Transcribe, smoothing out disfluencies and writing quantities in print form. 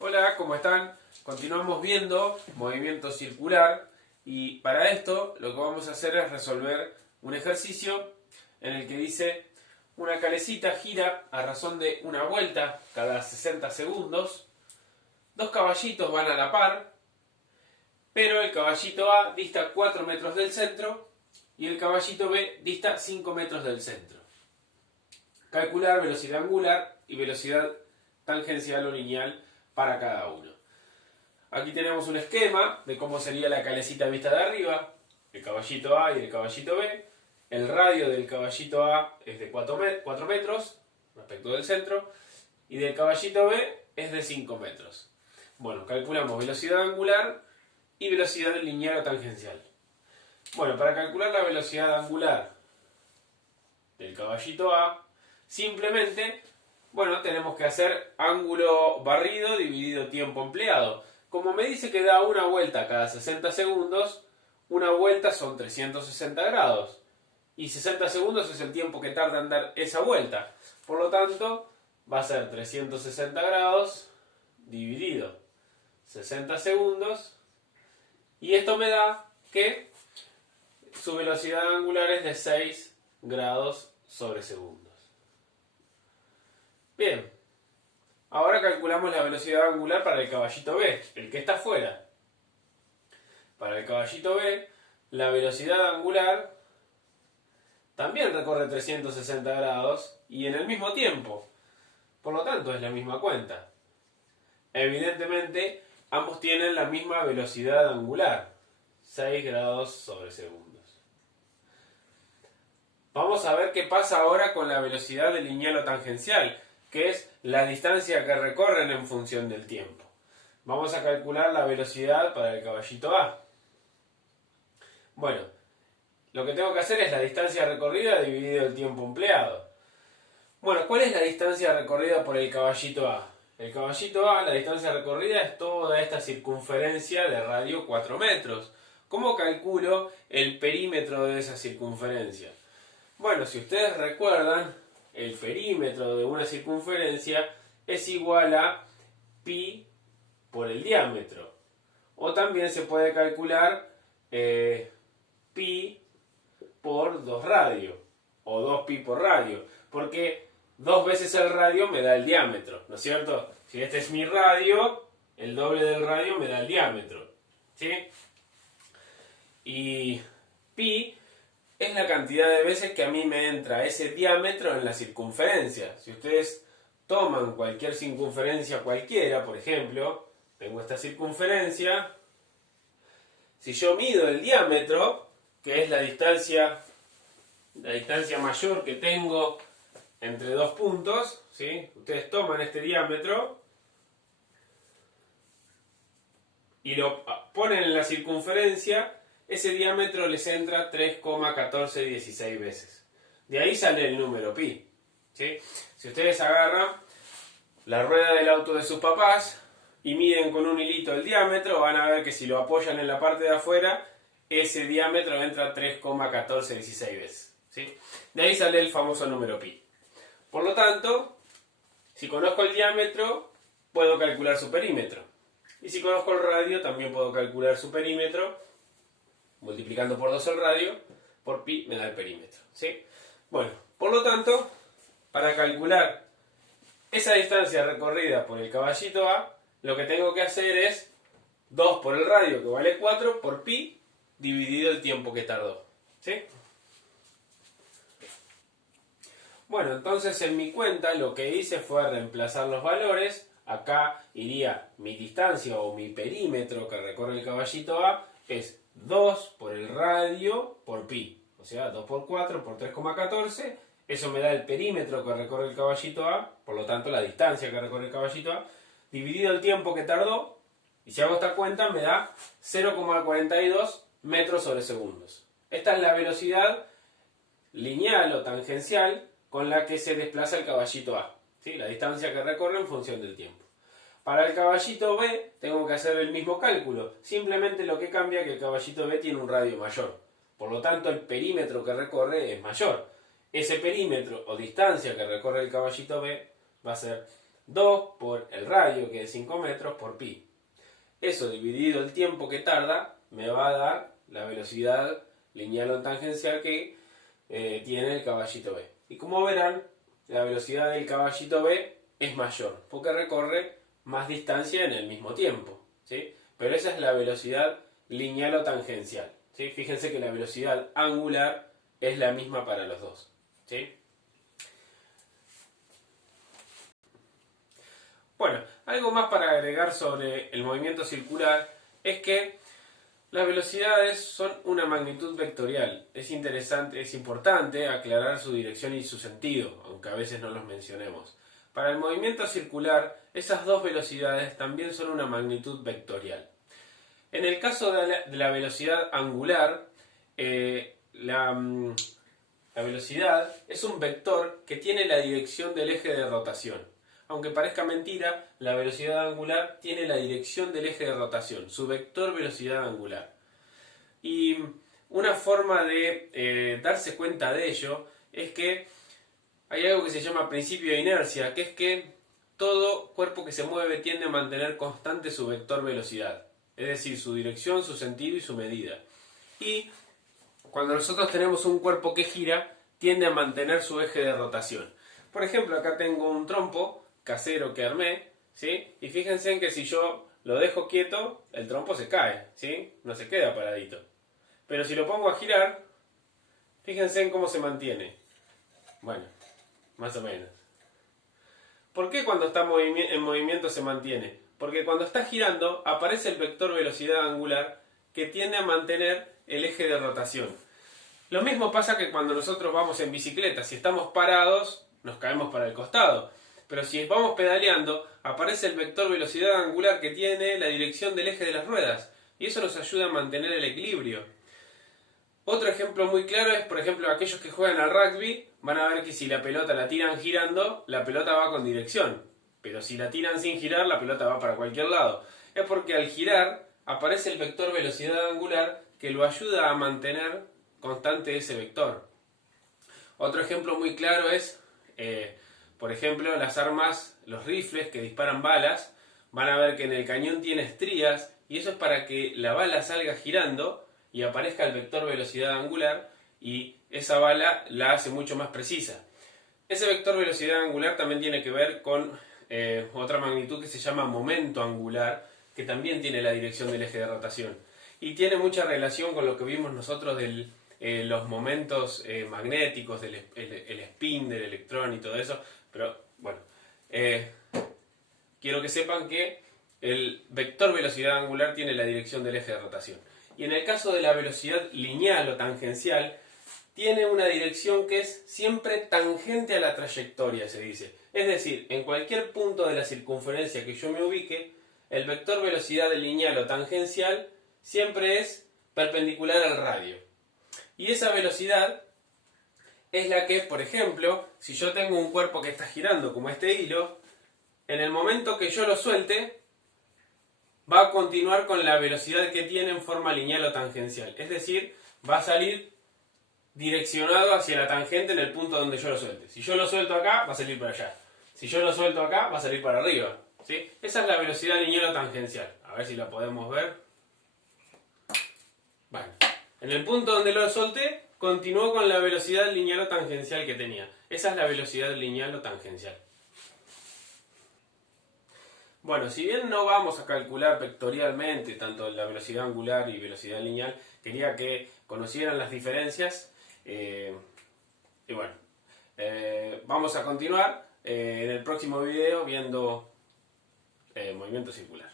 Hola, ¿cómo están? Continuamos viendo movimiento circular y para esto lo que vamos a hacer es resolver un ejercicio en el que dice una calecita gira a razón de una vuelta cada 60 segundos, dos caballitos van a la par, pero el caballito A dista 4 metros del centro y el caballito B dista 5 metros del centro. Calcular velocidad angular y velocidad tangencial o lineal para cada uno. Aquí tenemos un esquema de cómo sería la calecita vista de arriba, el caballito A y el caballito B. El radio del caballito A es de 4 metros respecto del centro y del caballito B es de 5 metros. Bueno, calculamos velocidad angular y velocidad lineal o tangencial. Bueno, para calcular la velocidad angular del caballito A, simplemente, tenemos que hacer ángulo barrido dividido tiempo empleado. Como me dice que da una vuelta cada 60 segundos, una vuelta son 360 grados. Y 60 segundos es el tiempo que tarda en dar esa vuelta. Por lo tanto, va a ser 360 grados dividido 60 segundos. Y esto me da que su velocidad angular es de 6 grados sobre segundos. Bien, ahora calculamos la velocidad angular para el caballito B, el que está afuera. Para el caballito B, la velocidad angular también recorre 360 grados y en el mismo tiempo. Por lo tanto, es la misma cuenta. Evidentemente, ambos tienen la misma velocidad angular, 6 grados sobre segundos. Vamos a ver qué pasa ahora con la velocidad de lineal o tangencial, que es la distancia que recorren en función del tiempo. Vamos a calcular la velocidad para el caballito A. Bueno, lo que tengo que hacer es la distancia recorrida dividido el tiempo empleado. Bueno, ¿cuál es la distancia recorrida por el caballito A? El caballito A, la distancia recorrida es toda esta circunferencia de radio 4 metros. ¿Cómo calculo el perímetro de esa circunferencia? Bueno, si ustedes recuerdan, el perímetro de una circunferencia es igual a pi por el diámetro. O también se puede calcular pi por 2 radio. O 2 pi por radio. Porque 2 veces el radio me da el diámetro, ¿no es cierto? Si este es mi radio, el doble del radio me da el diámetro. ¿Sí? Y pi es la cantidad de veces que a mí me entra ese diámetro en la circunferencia. Si ustedes toman cualquier circunferencia cualquiera, por ejemplo, tengo esta circunferencia, si yo mido el diámetro, que es la distancia mayor que tengo entre dos puntos, ¿sí? Ustedes toman este diámetro y lo ponen en la circunferencia. Ese diámetro les entra 3,1416 veces. De ahí sale el número pi. ¿Sí? Si ustedes agarran la rueda del auto de sus papás y miden con un hilito el diámetro, van a ver que si lo apoyan en la parte de afuera, ese diámetro entra 3,1416 veces. ¿Sí? De ahí sale el famoso número pi. Por lo tanto, si conozco el diámetro, puedo calcular su perímetro. Y si conozco el radio, también puedo calcular su perímetro. Multiplicando por 2 el radio, por pi me da el perímetro. ¿Sí? Bueno, por lo tanto, para calcular esa distancia recorrida por el caballito A, lo que tengo que hacer es 2 por el radio, que vale 4, por pi, dividido el tiempo que tardó. ¿Sí? Bueno, entonces en mi cuenta lo que hice fue reemplazar los valores. Acá iría mi distancia o mi perímetro que recorre el caballito A, es 2 por el radio por pi. O sea, 2 por 4 por 3,14. Eso me da el perímetro que recorre el caballito A, por lo tanto la distancia que recorre el caballito A, dividido el tiempo que tardó. Y si hago esta cuenta me da 0,42 metros sobre segundos. Esta es la velocidad lineal o tangencial con la que se desplaza el caballito A. ¿Sí? La distancia que recorre en función del tiempo. Para el caballito B tengo que hacer el mismo cálculo. Simplemente lo que cambia es que el caballito B tiene un radio mayor. Por lo tanto, el perímetro que recorre es mayor. Ese perímetro o distancia que recorre el caballito B va a ser 2 por el radio, que es 5 metros, por pi. Eso dividido el tiempo que tarda, me va a dar la velocidad lineal o tangencial que tiene el caballito B. Y como verán, la velocidad del caballito B es mayor, porque recorre más distancia en el mismo tiempo, ¿sí? Pero esa es la velocidad lineal o tangencial, ¿sí? Fíjense que la velocidad angular es la misma para los dos, ¿sí? Bueno, algo más para agregar sobre el movimiento circular es que las velocidades son una magnitud vectorial. Es interesante, es importante aclarar su dirección y su sentido, aunque a veces no los mencionemos. Para el movimiento circular, esas dos velocidades también son una magnitud vectorial. En el caso de la velocidad angular, la velocidad es un vector que tiene la dirección del eje de rotación. Aunque parezca mentira, la velocidad angular tiene la dirección del eje de rotación, su vector velocidad angular. Y una forma de darse cuenta de ello es que hay algo que se llama principio de inercia, que es que todo cuerpo que se mueve tiende a mantener constante su vector velocidad, es decir, su dirección, su sentido y su medida. Y cuando nosotros tenemos un cuerpo que gira, tiende a mantener su eje de rotación. Por ejemplo, acá tengo un trompo casero que armé, ¿sí? Y fíjense en que si yo lo dejo quieto, el trompo se cae, ¿sí? No se queda paradito. Pero si lo pongo a girar, fíjense en cómo se mantiene. Bueno, más o menos. ¿Por qué cuando está en movimiento se mantiene? Porque cuando está girando aparece el vector velocidad angular que tiende a mantener el eje de rotación. Lo mismo pasa que cuando nosotros vamos en bicicleta. Si estamos parados, nos caemos para el costado. Pero si vamos pedaleando, aparece el vector velocidad angular que tiene la dirección del eje de las ruedas. Y eso nos ayuda a mantener el equilibrio. Otro ejemplo muy claro es, por ejemplo, aquellos que juegan al rugby van a ver que si la pelota la tiran girando, la pelota va con dirección. Pero si la tiran sin girar, la pelota va para cualquier lado. Es porque al girar aparece el vector velocidad angular que lo ayuda a mantener constante ese vector. Otro ejemplo muy claro es, por ejemplo, las armas, los rifles que disparan balas, van a ver que en el cañón tiene estrías y eso es para que la bala salga girando y aparezca el vector velocidad angular y esa bala la hace mucho más precisa. Ese vector velocidad angular también tiene que ver con otra magnitud que se llama momento angular, que también tiene la dirección del eje de rotación. Y tiene mucha relación con lo que vimos nosotros de los momentos magnéticos, del el spin del electrón y todo eso. Pero bueno, quiero que sepan que el vector velocidad angular tiene la dirección del eje de rotación. Y en el caso de la velocidad lineal o tangencial, tiene una dirección que es siempre tangente a la trayectoria, se dice. Es decir, en cualquier punto de la circunferencia que yo me ubique, el vector velocidad lineal o tangencial siempre es perpendicular al radio. Y esa velocidad es la que, por ejemplo, si yo tengo un cuerpo que está girando como este hilo, en el momento que yo lo suelte, va a continuar con la velocidad que tiene en forma lineal o tangencial. Es decir, va a salir direccionado hacia la tangente en el punto donde yo lo suelte. Si yo lo suelto acá, va a salir para allá. Si yo lo suelto acá, va a salir para arriba, ¿sí? Esa es la velocidad lineal o tangencial. A ver si la podemos ver. Bueno, en el punto donde lo solté, continuó con la velocidad lineal o tangencial que tenía. Esa es la velocidad lineal o tangencial. Bueno, si bien no vamos a calcular vectorialmente tanto la velocidad angular y velocidad lineal, quería que conocieran las diferencias. Y bueno, vamos a continuar en el próximo video viendo movimiento circular.